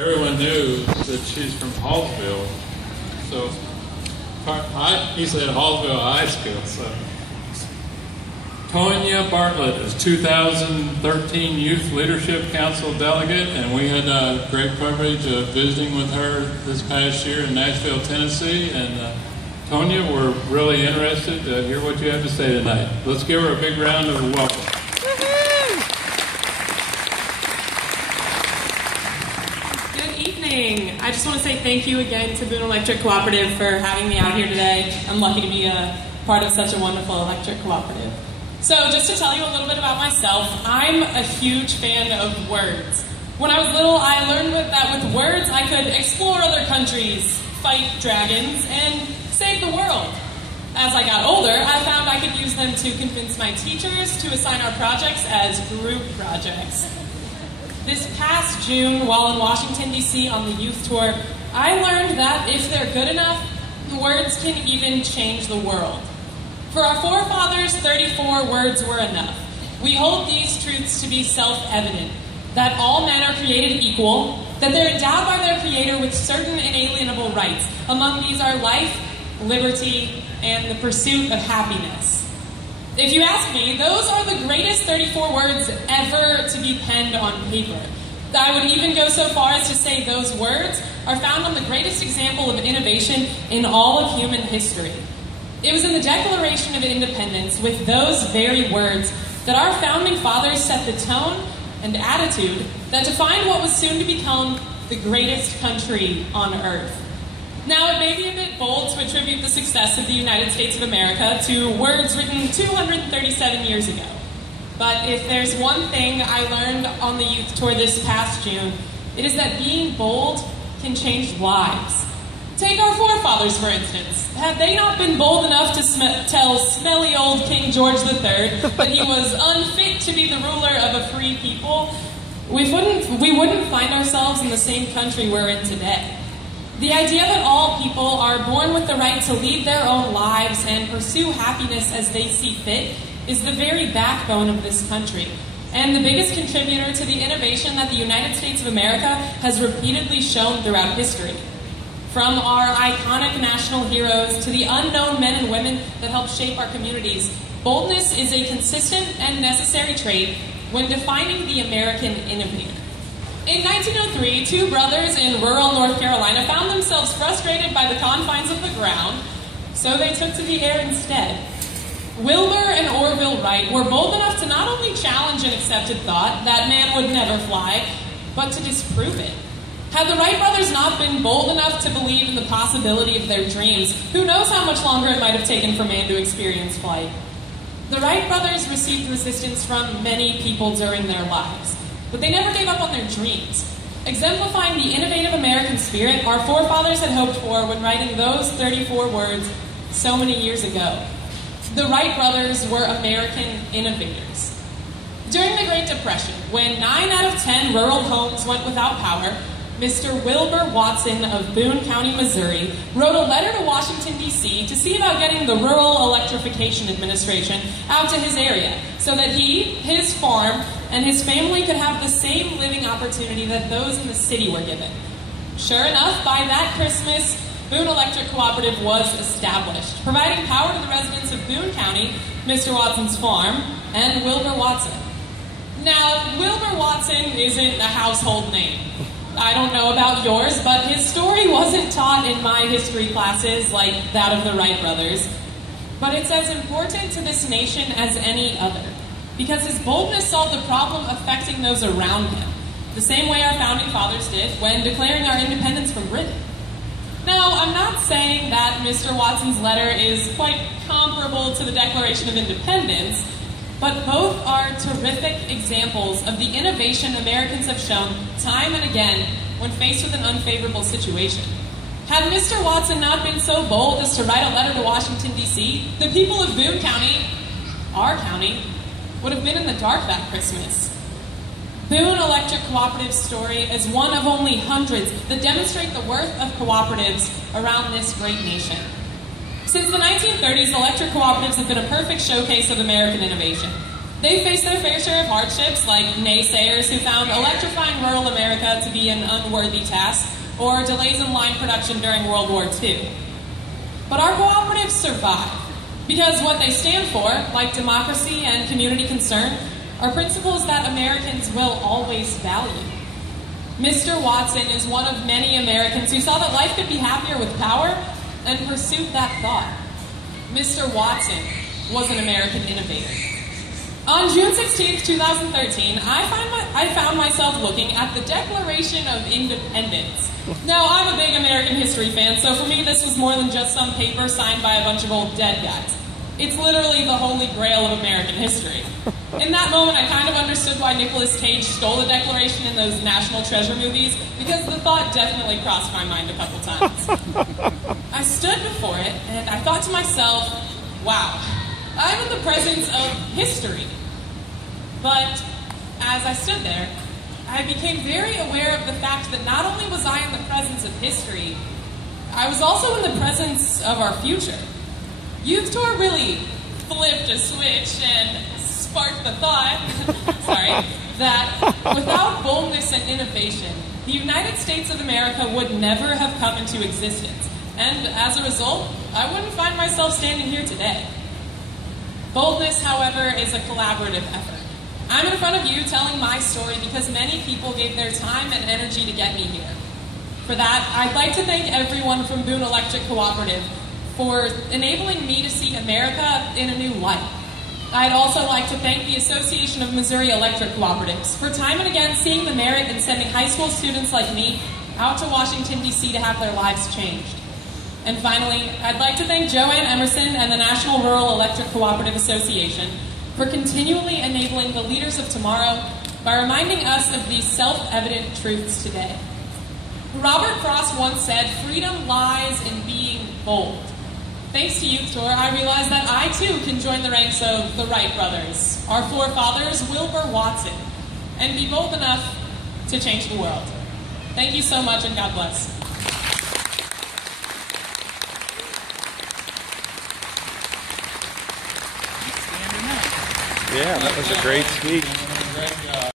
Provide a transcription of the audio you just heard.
everyone knew that she's from Hallsville. So he said Hallsville High School. So Tonia Bartlett is 2013 Youth Leadership Council delegate, and we had a great privilege of visiting with her this past year in Nashville, Tennessee. And Tonia, we're really interested to hear what you have to say tonight. Let's give her a big round of welcome. Good evening. I just want to say thank you again to Boone Electric Cooperative for having me out here today. I'm lucky to be a part of such a wonderful electric cooperative. So just to tell you a little bit about myself, I'm a huge fan of words. When I was little, I learned that with words I could explore other countries, fight dragons, and save the world. As I got older, I found I could use them to convince my teachers to assign our projects as group projects. This past June, while in Washington, D.C. on the youth tour, I learned that if they're good enough, words can even change the world. For our forefathers, 34 words were enough. We hold these truths to be self-evident, that all men are created equal, that they're endowed by their Creator with certain inalienable rights. Among these are life, liberty, and the pursuit of happiness. If you ask me, those are the greatest 34 words ever to be penned on paper. I would even go so far as to say those words are found on the greatest example of innovation in all of human history. It was in the Declaration of Independence, with those very words, that our founding fathers set the tone and attitude that defined what was soon to become the greatest country on earth. Now, it may be a bit bold to attribute the success of the United States of America to words written 237 years ago. But if there's one thing I learned on the youth tour this past June, it is that being bold can change lives. Take our forefathers, for instance. Had they not been bold enough to tell smelly old King George III that he was unfit to be the ruler of a free people, we wouldn't find ourselves in the same country we're in today. The idea that all people are born with the right to lead their own lives and pursue happiness as they see fit is the very backbone of this country, and the biggest contributor to the innovation that the United States of America has repeatedly shown throughout history. From our iconic national heroes to the unknown men and women that help shape our communities, boldness is a consistent and necessary trait when defining the American innovator. In 1903, two brothers in rural North Carolina found themselves frustrated by the confines of the ground, so they took to the air instead. Wilbur and Orville Wright were bold enough to not only challenge an accepted thought that man would never fly, but to disprove it. Had the Wright brothers not been bold enough to believe in the possibility of their dreams, who knows how much longer it might have taken for man to experience flight. The Wright brothers received resistance from many people during their lives, but they never gave up on their dreams. Exemplifying the innovative American spirit our forefathers had hoped for when writing those 34 words so many years ago. The Wright brothers were American innovators. During the Great Depression, when 9 out of 10 rural homes went without power, Mr. Wilbur Watson of Boone County, Missouri, wrote a letter to Washington, D.C. to see about getting the Rural Electrification Administration out to his area so that he, his farm, and his family could have the same living opportunity that those in the city were given. Sure enough, by that Christmas, Boone Electric Cooperative was established, providing power to the residents of Boone County, Mr. Watson's farm, and Wilbur Watson. Now, Wilbur Watson isn't a household name. I don't know about yours, but his story wasn't taught in my history classes like that of the Wright brothers. But it's as important to this nation as any other, because his boldness solved the problem affecting those around him, the same way our founding fathers did when declaring our independence from Britain. Now, I'm not saying that Mr. Watson's letter is quite comparable to the Declaration of Independence, but both are terrific examples of the innovation Americans have shown time and again when faced with an unfavorable situation. Had Mr. Watson not been so bold as to write a letter to Washington, D.C., the people of Boone County, our county, would have been in the dark that Christmas. Boone Electric Cooperative's story is one of only hundreds that demonstrate the worth of cooperatives around this great nation. Since the 1930s, electric cooperatives have been a perfect showcase of American innovation. They faced their fair share of hardships, like naysayers who found electrifying rural America to be an unworthy task, or delays in line production during World War II. But our cooperatives survive, because what they stand for, like democracy and community concern, are principles that Americans will always value. Mr. Watson is one of many Americans who saw that life could be happier with power and pursued that thought. Mr. Watson was an American innovator. On June 16, 2013, I found myself looking at the Declaration of Independence. Now, I'm a big American history fan, so for me this was more than just some paper signed by a bunch of old dead guys. It's literally the holy grail of American history. In that moment, I kind of understood why Nicolas Cage stole the Declaration in those National Treasure movies, because the thought definitely crossed my mind a couple times. I stood before it, and I thought to myself, wow, I'm in the presence of history. But as I stood there, I became very aware of the fact that not only was I in the presence of history, I was also in the presence of our future. Youth Tour really flipped a switch and sparked the thought, that without boldness and innovation, the United States of America would never have come into existence. And as a result, I wouldn't find myself standing here today. Boldness, however, is a collaborative effort. I'm in front of you telling my story because many people gave their time and energy to get me here. For that, I'd like to thank everyone from Boone Electric Cooperative for enabling me to see America in a new light. I'd also like to thank the Association of Missouri Electric Cooperatives for time and again seeing the merit in sending high school students like me out to Washington, D.C. to have their lives changed. And finally, I'd like to thank Joanne Emerson and the National Rural Electric Cooperative Association for continually enabling the leaders of tomorrow by reminding us of these self-evident truths today. Robert Frost once said, "Freedom lies in being bold." Thanks to Youth Tour, I realized that I too can join the ranks of the Wright brothers, our forefathers, Wilbur Watson, and be bold enough to change the world. Thank you so much, and God bless. Yeah, that was a great speech.